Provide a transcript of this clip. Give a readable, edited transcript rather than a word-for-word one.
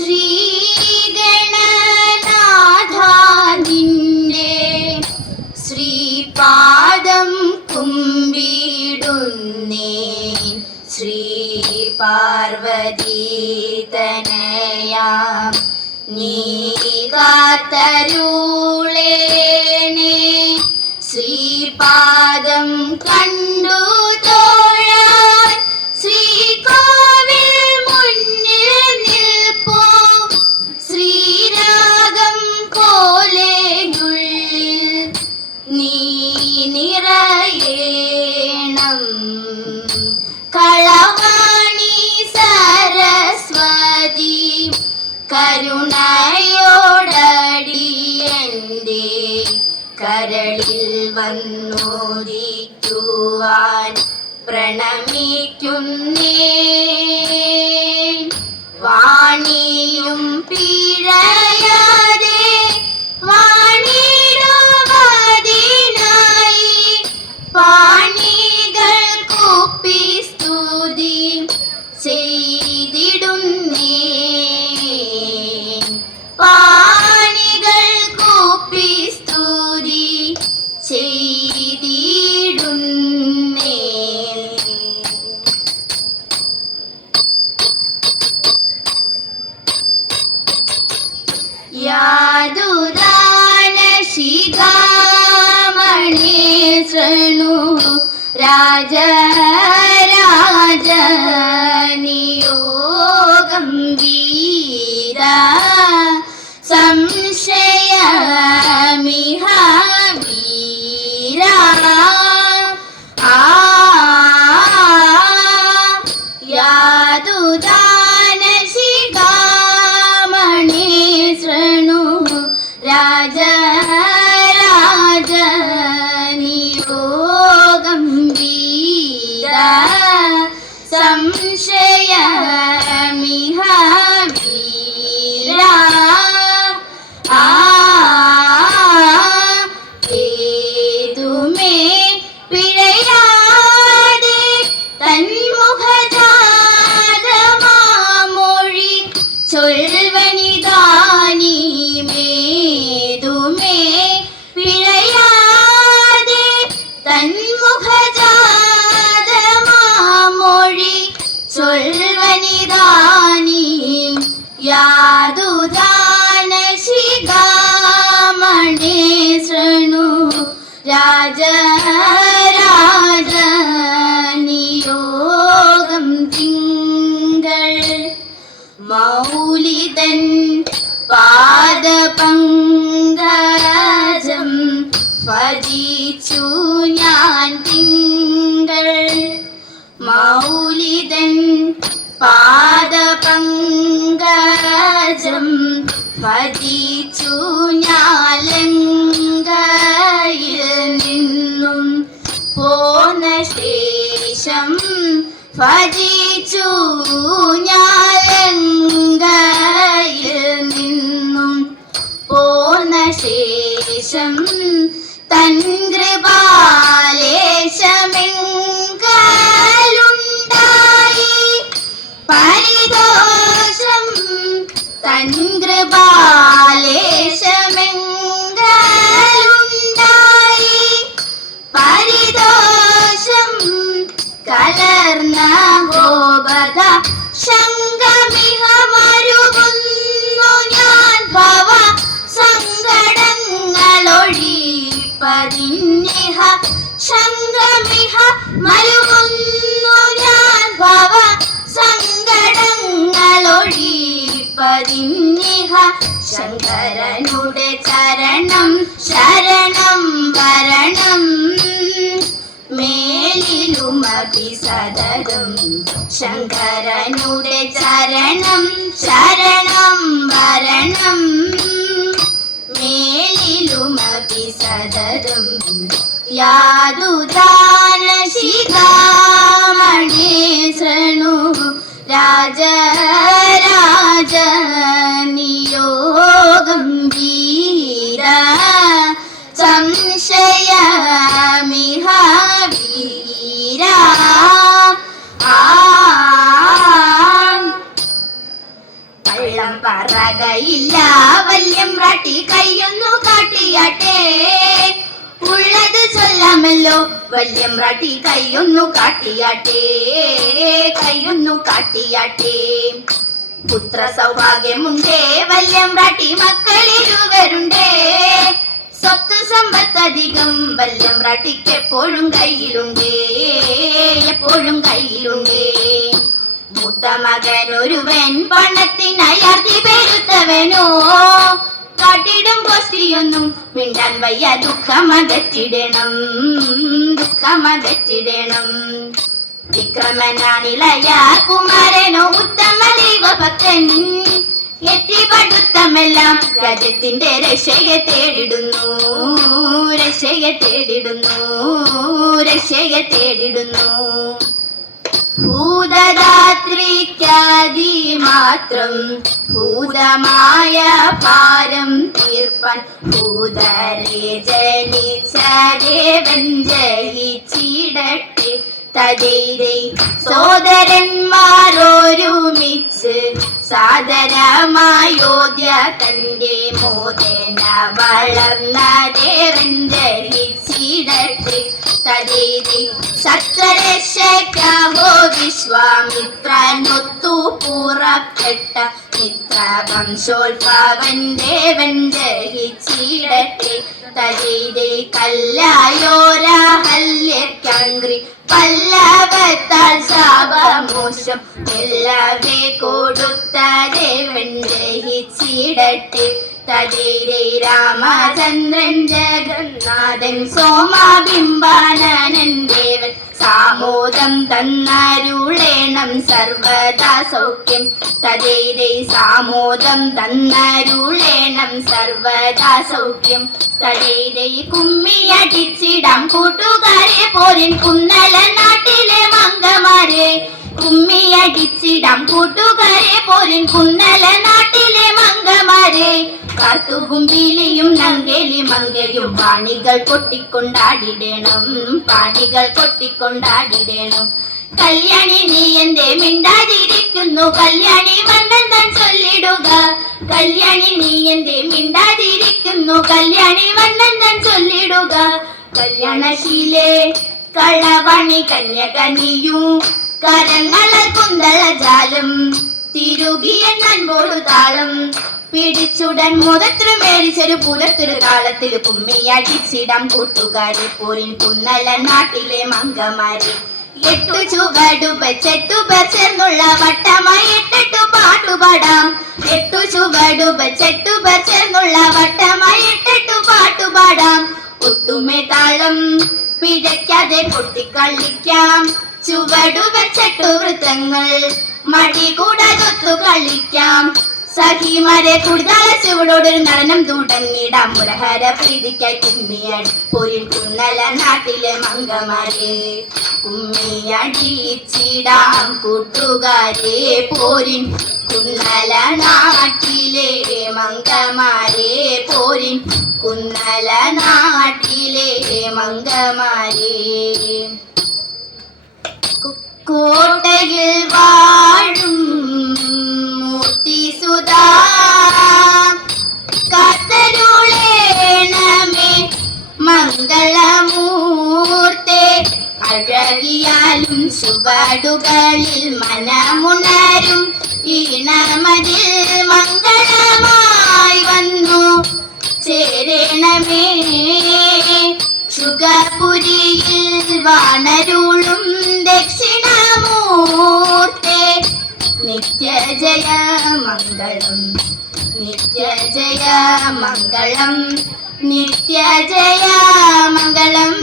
ശ്രീഗണനാഥാ നിന്റെ ശ്രീപാദം കുമ്പിടുന്നേൻ. ശ്രീ പാർവതീ തനയാം നീ കാത്തരുളേണേ. ശ്രീപാദം കണ്ടു തൊഴാൻ ശ്രീകോവിൽ മുന്നിൽ നിൽപ്പൂ. ശ്രീരാഗം പോലെയുള്ളിൽ നീ നിറയേണം. കളവാണി സരസ്വതി കരുണയോടടിയന്റെ കരളിൽ വന്നുദിക്കുവാൻ പ്രണമിക്കുന്നേ. വാണിയും പിഴയാതെ വാണിടുവതിനായി പാണികൾ കൂപ്പി സ്തുതി ചെയ്തിടുന്നേ. പാണികൾ കൂപ്പി സ്തുതി ചെയ്തിടുന്നേ. യാതുദാന ശിഖാമണി ശൃണു രാജരാജനിയോഗം വീര സംശയമിഹ വീര. യാതുദാന ശിഖാമണി ശൃണു രാജരാജനിയോഗം വീര സംശയമിഹ വീര. ഏതുമേ പിഴയാതെ തന്മുഖജാതമാമൊഴി ചൊൽവനിതാനി. മേതുമേ പിഴയാതെ തന്മുഖജാതമാമൊഴി ചൊൽവനിതാനി. യാതുദാന ശിഖാമണി ശൃണു രാജരാജനിയോഗം തിങ്കൾ. മൗലിതൻ പാദപങ്കജം ഭജിച്ചു ഞാൻ തിങ്കൾ. മൗലിതൻ പാദപങ്കജം ഭജിച്ചു ഞാൻ ലങ്കയിൽ നിന്നും പോന്ന ശേഷം. ഭജിച്ചു ഞാൻ ലങ്കയിൽ നിന്നും പോന്ന ശേഷം. തൻ കൃപാലേശമെങ്കലുണ്ടായി പരിദോഷം. തൻ കൃപാലേശമെങ്കലുണ്ടായി പരിദോഷം. കലർന്ന ഗോപത ശങ്കമിഹ മരുകുന്നു ഞാൻ ഭവ സങ്കടങ്ങളൊഴിപ്പതിന്നിഹ. ശങ്കമിഹ മരുകുന്നു ഞാൻ ഭവ സങ്കടങ്ങളൊഴിപ്പതിന്നിഹ. ശങ്കരനുടെ ചരണം ശരണം വരണം. മേലിലുമപി സതതം ശങ്കരനുടെ ചരണം ശരണം വരണം. മേലിലുമപി സതതം. യാതുദാന ശിഖാമണി ശൃണു രാജരാജനിയോഗം വീര സംശയമിഹ വീര. പള്ളം പറകയില്ല വല്യമ്പ്രാട്ടി കൈയൊന്നു കാട്ടിയാട്ടെ. ഉള്ളത് ചൊല്ലാമല്ലോ വല്യമ്പ്രാട്ടി കൈയൊന്നു കാട്ടിയാട്ടെ, കൈയൊന്നു കാട്ടിയാട്ടെ. പുത്ര സൗഭാഗ്യമുണ്ടേ വല്യമ്പ്രാട്ടി മക്കളിരുവരുണ്ടേ. സ്വത്ത് സമ്പത്തധികം വല്യമ്പ്രാട്ടിക്ക് എപ്പോഴും കയ്യിലുണ്ടേ, എപ്പോഴും കയ്യിലുണ്ടേ. മൂത്ത മകനൊരുവൻ പണത്തിനായി അർത്തി പെരുത്തവനോ. കാട്ടിടും കോഷ്ടിയൊന്നും മിണ്ടാൻ വയ്യ, ദുഃഖമകറ്റിടണം, ദുഃഖമകറ്റിടണം. വിക്രമനാണിളയ കുമാരനോ ഉത്തമ ദൈവഭക്തൻ. എത്തിപടുത്തമെല്ലാം രാജ്യത്തിന്റെ രക്ഷയെ തേടിടുന്നു, രക്ഷയെ തേടിടുന്നു, രക്ഷയെ തേടിടുന്നു. ഭൂതദാത്രിക്കാദി മാത്രം ഭൂതമായ ഭാരം തീർപ്പാൻ ഭൂതരെ ജനിച്ച ദേവൻ ജയിച്ചിടട്ടെ. തതൈരൈ സോദരന്മാരൊരുമിച്ച് സാദരമായോധ്യ തന്റെ മോദന വളർന്ന ദേവൻ ജയിച്ചിടട്ടെ. തതൈരൈ സത്രരക്ഷകോ വിശ്വാമിത്രനൊത്തു പുറപ്പെട്ട മിത്രവംശോത്ഭവൻ ദേവൻ ജയിച്ചിടട്ടെ. തതൈരൈ കല്ലായോരഹല്യക്കങ്ക്രി പല്ലവത്താൽ ശാപമോശം എല്ലാവേ കൊടുത്ത ദേവൻ ജയിച്ചിടട്ടെ. തതൈരൈ രാമചന്ദ്രൻ ജഗന്നാഥൻ സോമാബിംബാനനൻ ദേവൻ സാമോദം തന്നരുളേണം സർവദാ സൗഖ്യം. തതൈരൈ സാമോദം തന്നരുളേണം സർവദാ സൗഖ്യം. തതൈരൈ കുമ്മിയടിച്ചിടാം കൂട്ടുകാരെ പോരിൻ കുന്നല നാട്ടിലെ മംഗമാരെ. കുമ്മിയടിച്ചിടാം കൂട്ടുകാരെ പോരിൻ കുന്നല നാട്ടിലെ മംഗമാരെ. കാർത്തുകുമ്പിലിയും നങ്കേലി മങ്കയും പാണികൾ കൊട്ടിക്കൊണ്ടാടിടണം, പാണികൾ കൊട്ടിക്കൊണ്ടാടിടണം. കല്യാണി നീ എന്തേ മിണ്ടാതിരിക്കുന്നു, കല്യാണി വണ്ണൻ താൻ ചൊല്ലിടുക. കല്യാണി നീ എന്തേ മിണ്ടാതിരിക്കുന്നു, കല്യാണി വണ്ണൻ താൻ ചൊല്ലിടുക. കല്യാണശീലേ കളവണി കന്യകനിയും കരങ്ങളൽ കുന്തള ജാലം തിരുകിയ നൻപോടു താളം. പിടിച്ചുടൻ മുതത്രു മേടിച്ചൊരു പുലത്തൊരു താളത്തിൽ കുമ്മിയടിച്ചിടാം കൂട്ടുകാരെ പോരിൻ കുന്നല നാട്ടിലെ മംഗമാരെ. 8 ചുവടു വെച്ചെട്ടു പേർ ചേർന്നുള്ള വട്ടമായി 8 പാട്ടുപാടാം. 8 ചുവടു വെച്ചെട്ടു പേർ ചേർന്നുള്ള വട്ടമായി 8 പാട്ടുപാടാം. ഒട്ടുമേ താളം പിഴയ്ക്കാതെ കൊട്ടിക്കളിക്കാം. ചുവടു വെച്ചെട്ടു വൃത്തങ്ങൾ മടി കൂടാതൊത്തു കളിക്കാം. സഖിമാരെ കുടിതാള ചുവടോടൊരു നടനം തുടങ്ങിടാം. മുരഹര പ്രീതിക്കായി കുമ്മിയടി പോരിൻ കുന്നല നാട്ടിലെ മംഗമാരെ. കുമ്മിയടിച്ചിടാം കൂട്ടുകാരെ പോരിൻ കുന്നല നാട്ടിലെ മംഗമാരെ. പോരിൻ കുന്നല നാട്ടിലെ മംഗമാരെ. കോട്ടയിൽ വാഴും മൂർത്തിസുതാ കാത്തരുളേണമേ മംഗളമൂർത്തേ. അഴകിയാലും ചുവടുകളിൽ മനമുണരും ഈണമതിൽ മംഗളമായി വന്നു ചേരണമേ. ശുഗപുരിയിൽ വാണരുളും ദക്ഷിണമൂർത്തേ. നിത്യജയ മംഗളം, നിത്യജയ മംഗളം, നിത്യജയ മംഗളം.